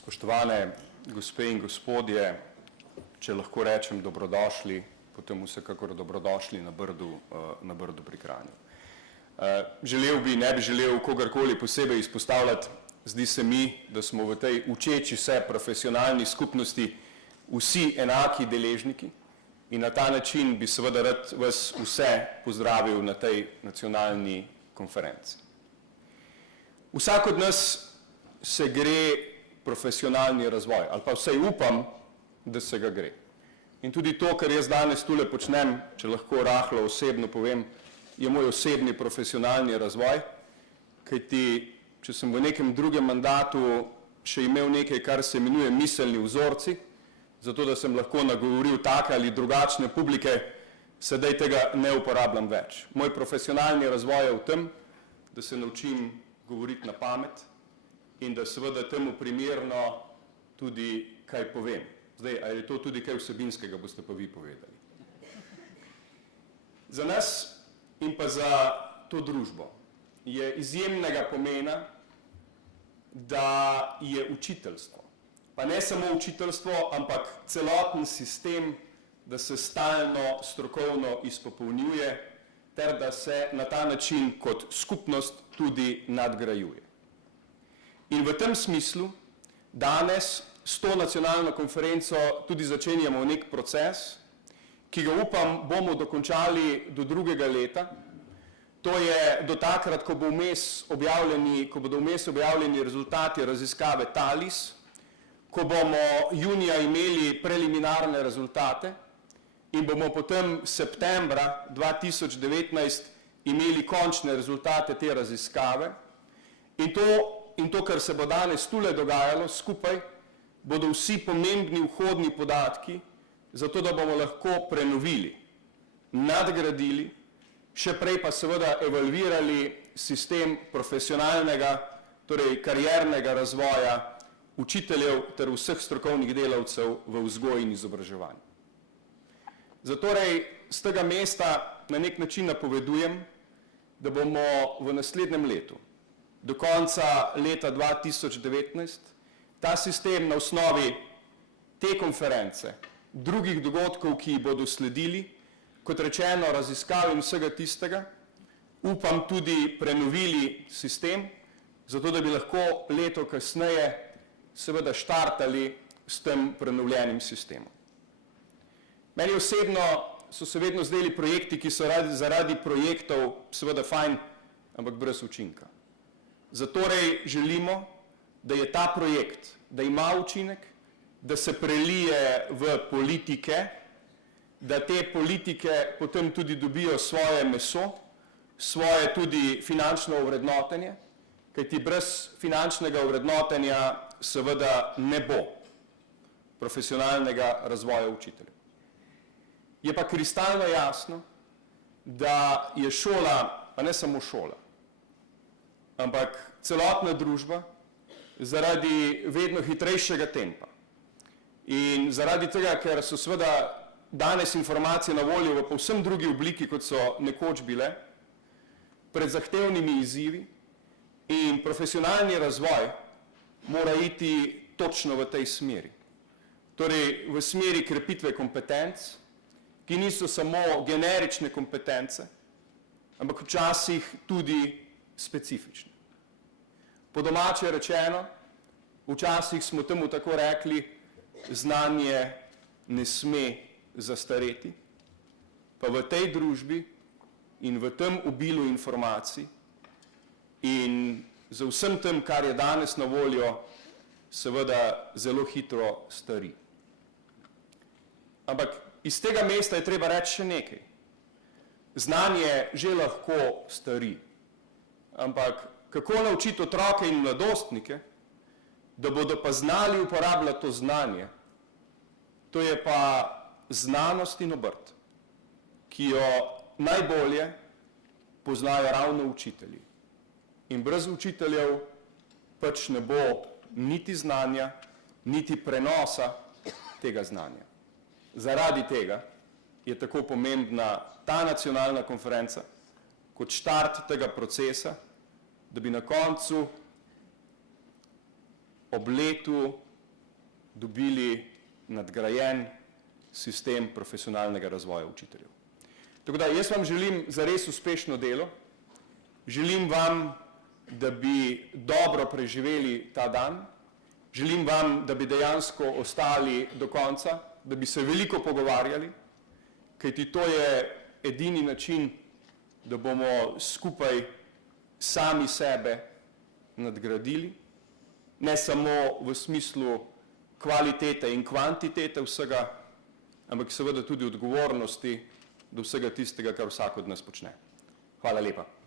Spoštovane gospe in gospodje, če lahko rečem dobrodošli, potem vsekakor dobrodošli na Brdu pri Kranju. Ne bi želel kogarkoli posebej izpostavljati, zdi se mi, da smo v tej učeči se profesionalni skupnosti vsi enaki deležniki in na ta način bi seveda rad vas vse pozdravil na tej nacionalni konferenci. Vsak od nas se gre profesionalni razvoj, ali pa vsaj upam, da se ga gre. In tudi to, kar jaz danes tule počnem, če lahko rahlo osebno povem, je moj osebni profesionalni razvoj, kajti če sem v nekem drugem mandatu še imel nekaj, kar se imenuje miselni vzorci, zato da sem lahko nagovoril take ali drugačne publike, sedaj tega ne uporabljam več. Moj profesionalni razvoj je v tem, da se naučim govoriti na pamet in da seveda temu primerno tudi kaj povem. Zdaj, ali je to tudi kaj vsebinskega, boste pa vi povedali. Za nas in pa za to družbo je izjemnega pomena, da je učiteljstvo, pa ne samo učiteljstvo, ampak celoten sistem, da se stalno strokovno izpopolnjuje, ter da se na ta način kot skupnost tudi nadgrajuje. In v tem smislu danes s to nacionalno konferenco tudi začenjamo nek proces, ki ga upam bomo dokončali do drugega leta. To je do takrat, ko bodo vmes objavljeni rezultati raziskave TALIS, ko bomo junija imeli preliminarne rezultate in bomo potem septembra 2019 imeli končne rezultate te raziskave. In to, kar se bo danes tule dogajalo skupaj, bodo vsi pomembni vhodni podatki, zato da bomo lahko prenovili, nadgradili, še prej pa seveda evalvirali sistem profesionalnega, torej kariernega razvoja učiteljev ter vseh strokovnih delavcev v vzgoji in izobraževanju. Zatorej z tega mesta na nek način napovedujem, da bomo v naslednjem letu, do konca leta 2019, ta sistem na osnovi te konference, drugih dogodkov, ki bodo sledili, kot rečeno, raziskav in vsega tistega, upam tudi prenovili sistem, zato da bi lahko leto kasneje seveda štartali s tem prenovljenim sistemom. Meni osebno so se vedno zdeli projekti, ki so zaradi projektov seveda fajn, ampak brez učinka. Zatorej želimo, da je ta projekt, da ima učinek, da se prelije v politike, da te politike potem tudi dobijo svoje meso, svoje tudi finančno ovrednotenje, kajti brez finančnega ovrednotenja seveda ne bo profesionalnega razvoja učiteljev. Je pa kristalno jasno, da je šola, pa ne samo šola, ampak celotna družba zaradi vedno hitrejšega tempa in zaradi tega, ker so seveda danes informacije na voljo v povsem drugi obliki, kot so nekoč bile, pred zahtevnimi izzivi in profesionalni razvoj mora iti točno v tej smeri. Torej v smeri krepitve kompetenc, ki niso samo generične kompetence, ampak včasih tudi specifične. Po domače rečeno, včasih smo temu tako rekli, znanje ne sme zastareti, pa v tej družbi in v tem obilu informacij in za vsem tem, kar je danes na voljo, seveda zelo hitro stari. Ampak iz tega mesta je treba reči še nekaj. Znanje že lahko stari, ampak kako naučiti otroke in mladostnike, da bodo pa znali uporabljati to znanje, to je pa znanost in obrt, ki jo najbolje poznajo ravno učitelji. In brez učiteljev pač ne bo niti znanja, niti prenosa tega znanja. Zaradi tega je tako pomembna ta nacionalna konferenca kot štart tega procesa, da bi na koncu ob letu dobili nadgrajen sistem profesionalnega razvoja učiteljev. Tako da jaz vam želim zares uspešno delo, želim vam, da bi dobro preživeli ta dan, želim vam, da bi dejansko ostali do konca, da bi se veliko pogovarjali, kajti to je edini način, da bomo skupaj sami sebe nadgradili, ne samo v smislu kvalitete in kvantitete vsega, ampak seveda tudi odgovornosti do vsega tistega, kar vsak od nas počne. Hvala lepa.